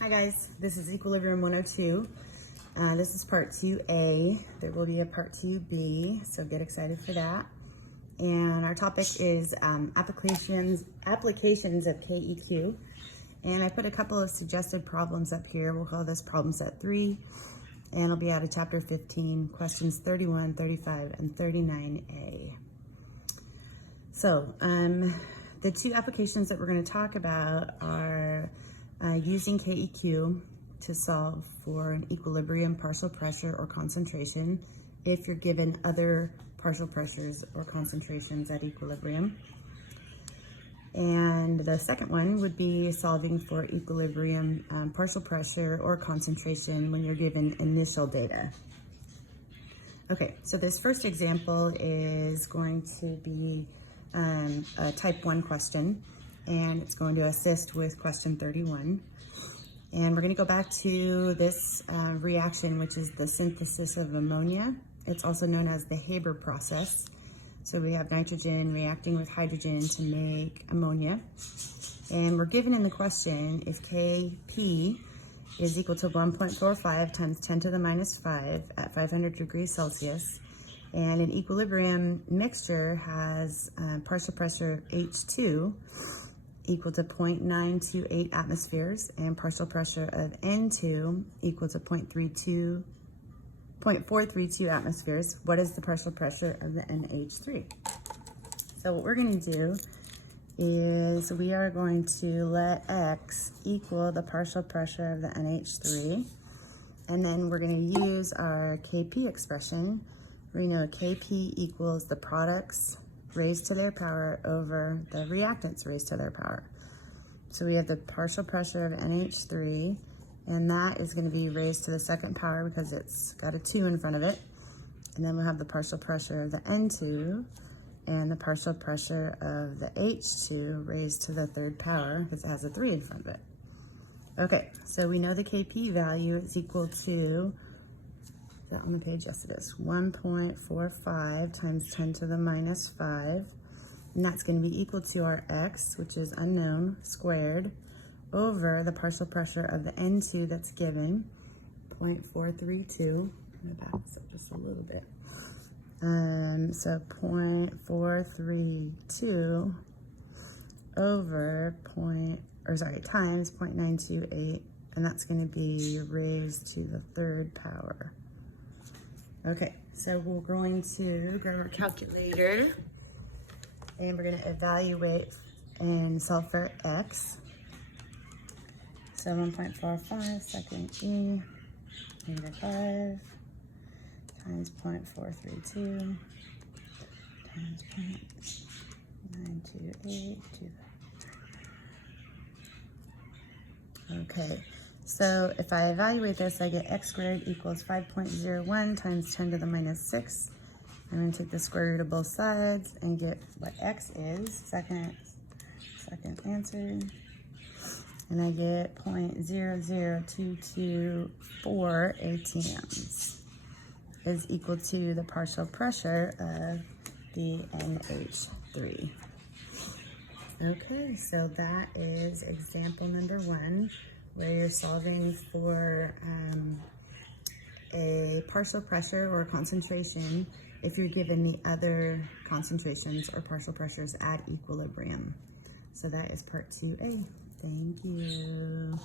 Hi guys, this is Equilibrium 102. This is part 2A. There will be a part 2B, so get excited for that. And our topic is applications of KEQ. And I put a couple of suggested problems up here. We'll call this problem set 3. And it'll be out of chapter 15, questions 31, 35, and 39A. So the two applications that we're going to talk about are using KEQ to solve for an equilibrium, partial pressure, or concentration if you're given other partial pressures or concentrations at equilibrium. And the second one would be solving for equilibrium, partial pressure, or concentration when you're given initial data. Okay, so this first example is going to be a type 1 question, and it's going to assist with question 31. And we're going to go back to this reaction, which is the synthesis of ammonia. It's also known as the Haber process. So we have nitrogen reacting with hydrogen to make ammonia. And we're given in the question if Kp is equal to 1.45 times 10 to the minus 5 at 500 degrees Celsius. And an equilibrium mixture has partial pressure H2 equal to 0.928 atmospheres and partial pressure of N2 equal to 0.432 atmospheres. What is the partial pressure of the NH3? So what we're going to do is we are going to let X equal the partial pressure of the NH3, and then we're going to use our Kp expression. We know Kp equals the products raised to their power over the reactants raised to their power. So we have the partial pressure of NH3, and that is going to be raised to the second power because it's got a 2 in front of it. And then we'll have the partial pressure of the N2 and the partial pressure of the H2 raised to the third power because it has a 3 in front of it. Okay, so we know the Kp value is equal to, is that on the page? Yes, it is. 1.45 times 10 to the minus 5. And that's going to be equal to our X, which is unknown, squared, over the partial pressure of the N2 that's given, 0.432. I'm going to back this up just a little bit. So 0.432 over times 0.928, and that's going to be raised to the third power. Okay, so we're going to grab our calculator and we're going to evaluate and solve for X. So 1.45 second E, -5 times 0.432 times 0.928. Okay, so if I evaluate this, I get X squared equals 5.01 times 10 to the minus 6. I'm going to take the square root of both sides and get what X is, second answer. And I get 0.00224 atms is equal to the partial pressure of the NH3. Okay, so that is example number 1, where you're solving for a partial pressure or concentration if you're given the other concentrations or partial pressures at equilibrium. So that is part 2A. Thank you.